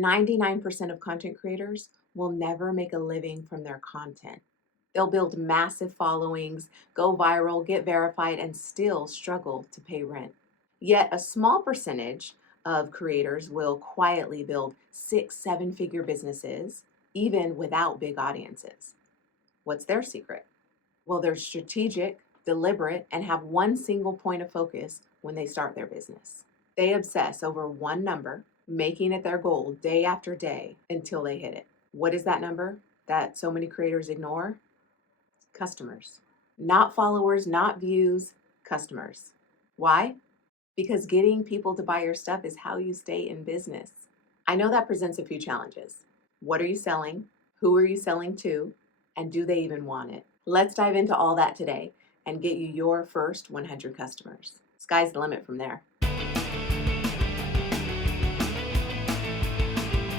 99% of content creators will never make a living from their content. They'll build massive followings, go viral, get verified, and still struggle to pay rent. Yet a small percentage of creators will quietly build 6, 7 figure businesses, even without big audiences. What's their secret? Well, they're strategic, deliberate, and have one single point of focus when they start their business. They obsess over one number, making it their goal day after day until they hit it. What is that number that so many creators ignore? Customers. Not followers, not views, customers. Why? Because getting people to buy your stuff is how you stay in business. I know that presents a few challenges. What are you selling? Who are you selling to? And do they even want it? Let's dive into all that today and get you your first 100 customers. Sky's the limit from there.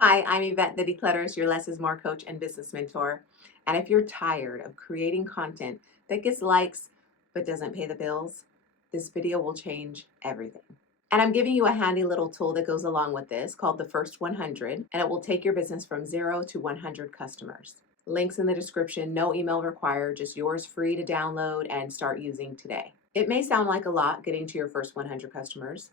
Hi, I'm Yvette, the Declutters, your less is more coach and business mentor. And if you're tired of creating content that gets likes but doesn't pay the bills, this video will change everything. And I'm giving you a handy little tool that goes along with this called the First 100, and it will take your business from 0 to 100 customers. Links in the description, no email required, just yours free to download and start using today. It may sound like a lot getting to your first 100 customers,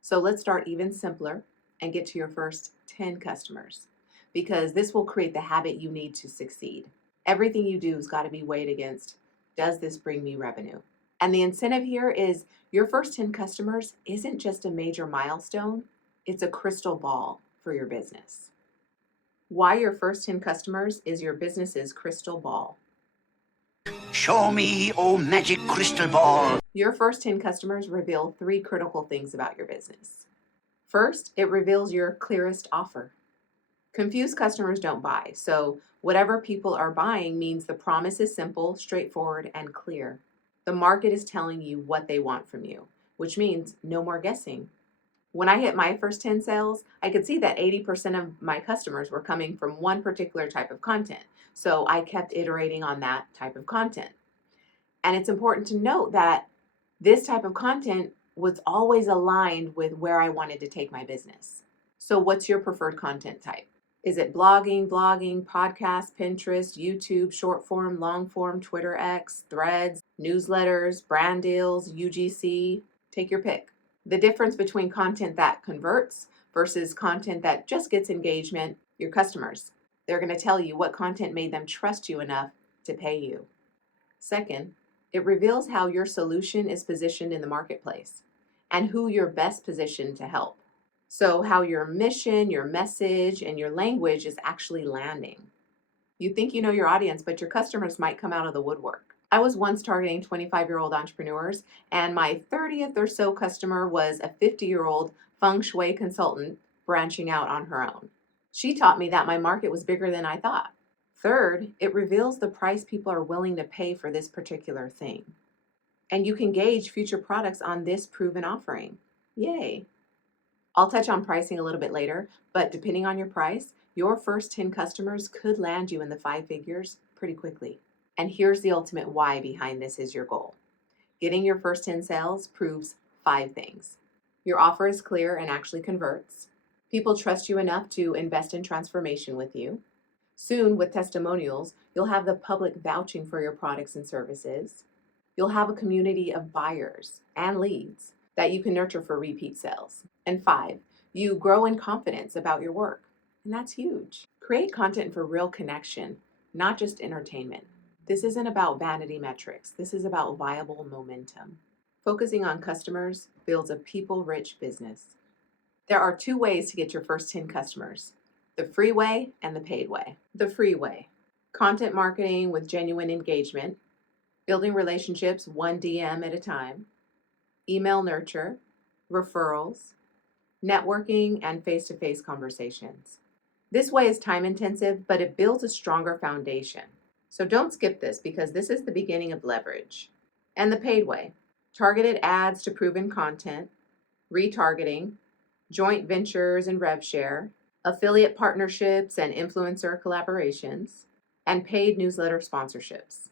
so let's start even simpler and get to your first 10 customers, because this will create the habit you need to succeed. Everything you do has got to be weighed against, does this bring me revenue? And the incentive here is your first 10 customers isn't just a major milestone, it's a crystal ball for your business. Why your first 10 customers is your business's crystal ball. Show me, oh magic crystal ball. Your first 10 customers reveal 3 critical things about your business. First, it reveals your clearest offer. Confused customers don't buy, so whatever people are buying means the promise is simple, straightforward, and clear. The market is telling you what they want from you, which means no more guessing. When I hit my first 10 sales, I could see that 80% of my customers were coming from one particular type of content, so I kept iterating on that type of content. And it's important to note that this type of content was always aligned with where I wanted to take my business. So what's your preferred content type? Is it blogging, podcasts, Pinterest, YouTube, short form, long form, Twitter X, threads, newsletters, brand deals, UGC? Take your pick. The difference between content that converts versus content that just gets engagement, your customers. They're going to tell you what content made them trust you enough to pay you. Second, it reveals how your solution is positioned in the marketplace and who you're best positioned to help. So how your mission, your message, and your language is actually landing. You think you know your audience, but your customers might come out of the woodwork. I was once targeting 25-year-old entrepreneurs, and my 30th or so customer was a 50-year-old feng shui consultant branching out on her own. She taught me that my market was bigger than I thought. Third, it reveals the price people are willing to pay for this particular thing. And you can gauge future products on this proven offering. Yay! I'll touch on pricing a little bit later, but depending on your price, your first 10 customers could land you in the 5 figures pretty quickly. And here's the ultimate why behind this is your goal. Getting your first 10 sales proves 5 things. Your offer is clear and actually converts. People trust you enough to invest in transformation with you. Soon, with testimonials, you'll have the public vouching for your products and services. You'll have a community of buyers and leads that you can nurture for repeat sales. And 5, you grow in confidence about your work. And that's huge. Create content for real connection, not just entertainment. This isn't about vanity metrics. This is about viable momentum. Focusing on customers builds a people-rich business. There are 2 ways to get your first 10 customers: the free way and the paid way. The free way: content marketing with genuine engagement, building relationships 1 DM at a time, email nurture, referrals, networking, and face-to-face conversations. This way is time intensive, but it builds a stronger foundation. So don't skip this, because this is the beginning of leverage. And the paid way: targeted ads to proven content, retargeting, joint ventures and rev share, affiliate partnerships and influencer collaborations, and paid newsletter sponsorships.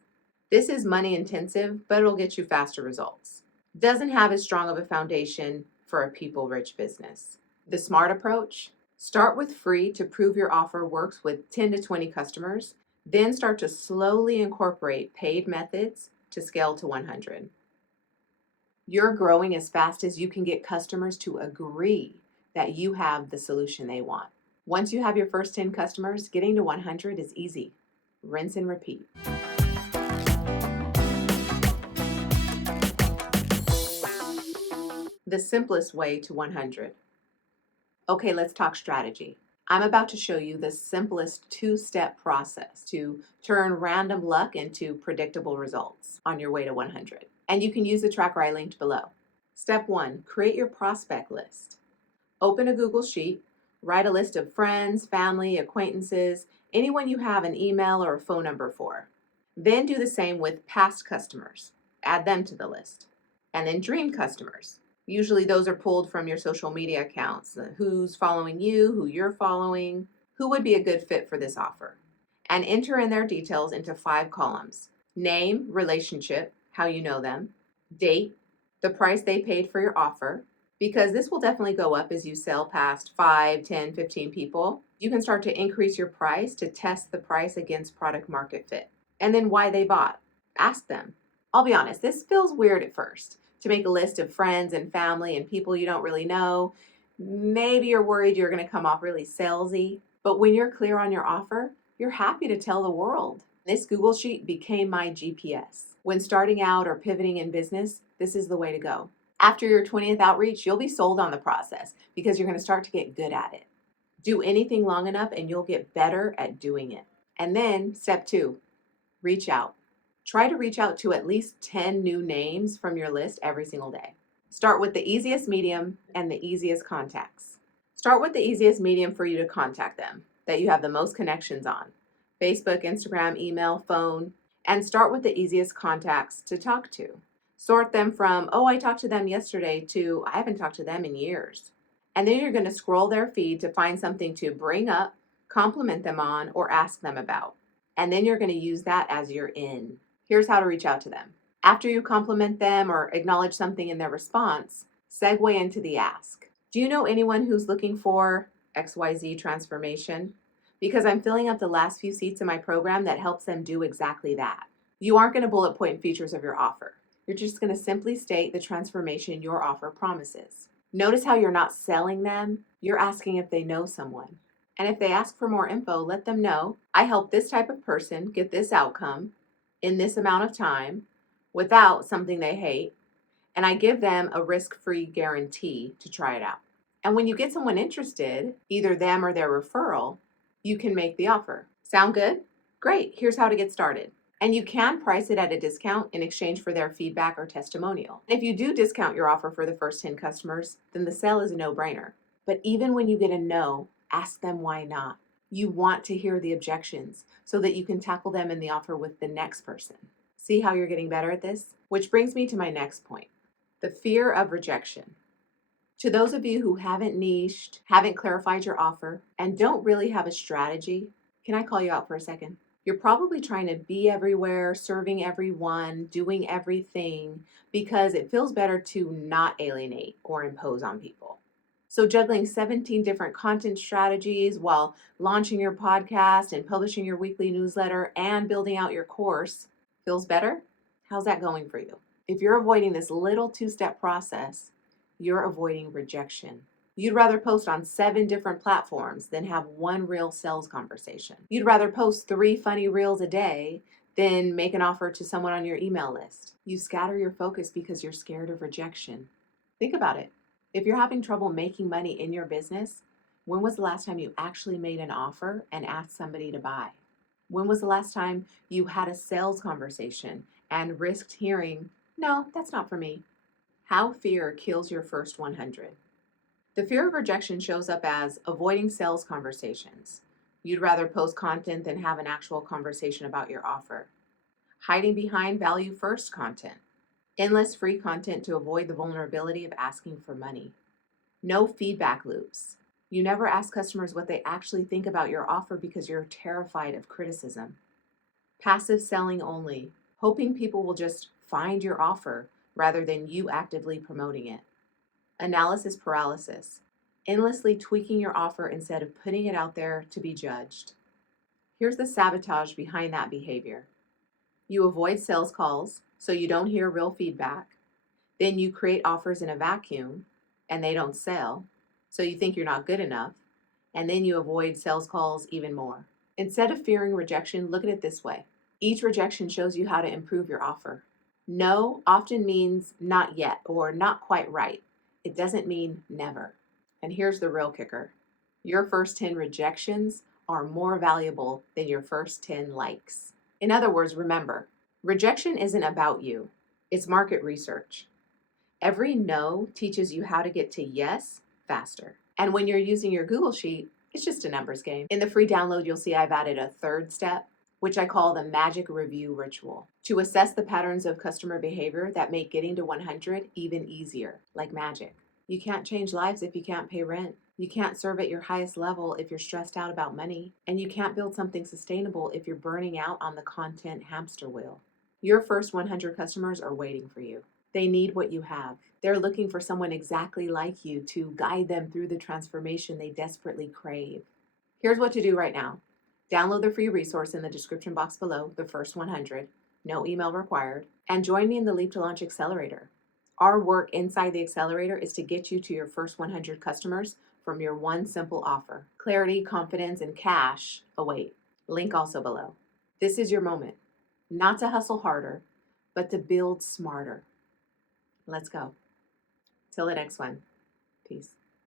This is money intensive, but it'll get you faster results. Doesn't have as strong of a foundation for a people-rich business. The smart approach: Start with free to prove your offer works with 10 to 20 customers, then start to slowly incorporate paid methods to scale to 100. You're growing as fast as you can get customers to agree that you have the solution they want. Once you have your first 10 customers, getting to 100 is easy. Rinse and repeat. The simplest way to 100. Okay, let's talk strategy. I'm about to show you the simplest two-step process to turn random luck into predictable results on your way to 100. And you can use the tracker I linked below. Step 1, create your prospect list. Open a Google Sheet, write a list of friends, family, acquaintances, anyone you have an email or a phone number for. Then do the same with past customers. Add them to the list. And then dream customers. Usually those are pulled from your social media accounts. Who's following you, who you're following, who would be a good fit for this offer. And enter in their details into 5 columns. Name, relationship, how you know them, date, the price they paid for your offer, because this will definitely go up as you sell past 5, 10, 15 people. You can start to increase your price to test the price against product market fit. And then why they bought. Ask them. I'll be honest, this feels weird at first to make a list of friends and family and people you don't really know. Maybe you're worried you're going to come off really salesy, but when you're clear on your offer, you're happy to tell the world. This Google Sheet became my GPS. When starting out or pivoting in business, this is the way to go. After your 20th outreach, you'll be sold on the process because you're going to start to get good at it. Do anything long enough and you'll get better at doing it. And then step 2, reach out. Try to reach out to at least 10 new names from your list every single day. Start with the easiest medium and the easiest contacts. Start with the easiest medium for you to contact them, that you have the most connections on. Facebook, Instagram, email, phone, and start with the easiest contacts to talk to. Sort them from, oh, I talked to them yesterday, to I haven't talked to them in years. And then you're going to scroll their feed to find something to bring up, compliment them on, or ask them about. And then you're going to use that as your in. Here's how to reach out to them. After you compliment them or acknowledge something in their response, segue into the ask. Do you know anyone who's looking for XYZ transformation? Because I'm filling up the last few seats in my program that helps them do exactly that. You aren't going to bullet point features of your offer. You're just going to simply state the transformation your offer promises. Notice how you're not selling them, you're asking if they know someone. And if they ask for more info, let them know, I help this type of person get this outcome in this amount of time without something they hate, and I give them a risk-free guarantee to try it out. And when you get someone interested, either them or their referral, you can make the offer. Sound good? Great, here's how to get started. And you can price it at a discount in exchange for their feedback or testimonial. If you do discount your offer for the first 10 customers, then the sale is a no-brainer. But even when you get a no, ask them why not. You want to hear the objections so that you can tackle them in the offer with the next person. See how you're getting better at this? Which brings me to my next point, the fear of rejection. To those of you who haven't niched, haven't clarified your offer, and don't really have a strategy, can I call you out for a second? You're probably trying to be everywhere, serving everyone, doing everything, because it feels better to not alienate or impose on people. So juggling 17 different content strategies while launching your podcast and publishing your weekly newsletter and building out your course feels better? How's that going for you? If you're avoiding this little 2-step process, you're avoiding rejection. You'd rather post on 7 different platforms than have one real sales conversation. You'd rather post 3 funny reels a day than make an offer to someone on your email list. You scatter your focus because you're scared of rejection. Think about it. If you're having trouble making money in your business, when was the last time you actually made an offer and asked somebody to buy? When was the last time you had a sales conversation and risked hearing, no, that's not for me? How fear kills your first 100. The fear of rejection shows up as avoiding sales conversations. You'd rather post content than have an actual conversation about your offer. Hiding behind value first content. Endless free content to avoid the vulnerability of asking for money. No feedback loops. You never ask customers what they actually think about your offer because you're terrified of criticism. Passive selling only, hoping people will just find your offer rather than you actively promoting it. Analysis paralysis. endlessly tweaking your offer instead of putting it out there to be judged. Here's the sabotage behind that behavior. You avoid sales calls so you don't hear real feedback. Then you create offers in a vacuum and they don't sell, so you think you're not good enough. And then you avoid sales calls even more. Instead of fearing rejection, look at it this way. Each rejection shows you how to improve your offer. No often means not yet or not quite right. It doesn't mean never. And here's the real kicker. Your first 10 rejections are more valuable than your first 10 likes. In other words, remember, rejection isn't about you. It's market research. Every no teaches you how to get to yes faster. And when you're using your Google Sheet, it's just a numbers game. In the free download, you'll see I've added a third step, which I call the magic review ritual, to assess the patterns of customer behavior that make getting to 100 even easier, like magic. You can't change lives if you can't pay rent. You can't serve at your highest level if you're stressed out about money. And you can't build something sustainable if you're burning out on the content hamster wheel. Your first 100 customers are waiting for you. They need what you have. They're looking for someone exactly like you to guide them through the transformation they desperately crave. Here's what to do right now. Download the free resource in the description box below, the first 100, no email required, and join me in the Leap to Launch Accelerator. Our work inside the accelerator is to get you to your first 100 customers from your one simple offer. Clarity, confidence, and cash await. Link also below. This is your moment, not to hustle harder, but to build smarter. Let's go. Till the next one. Peace.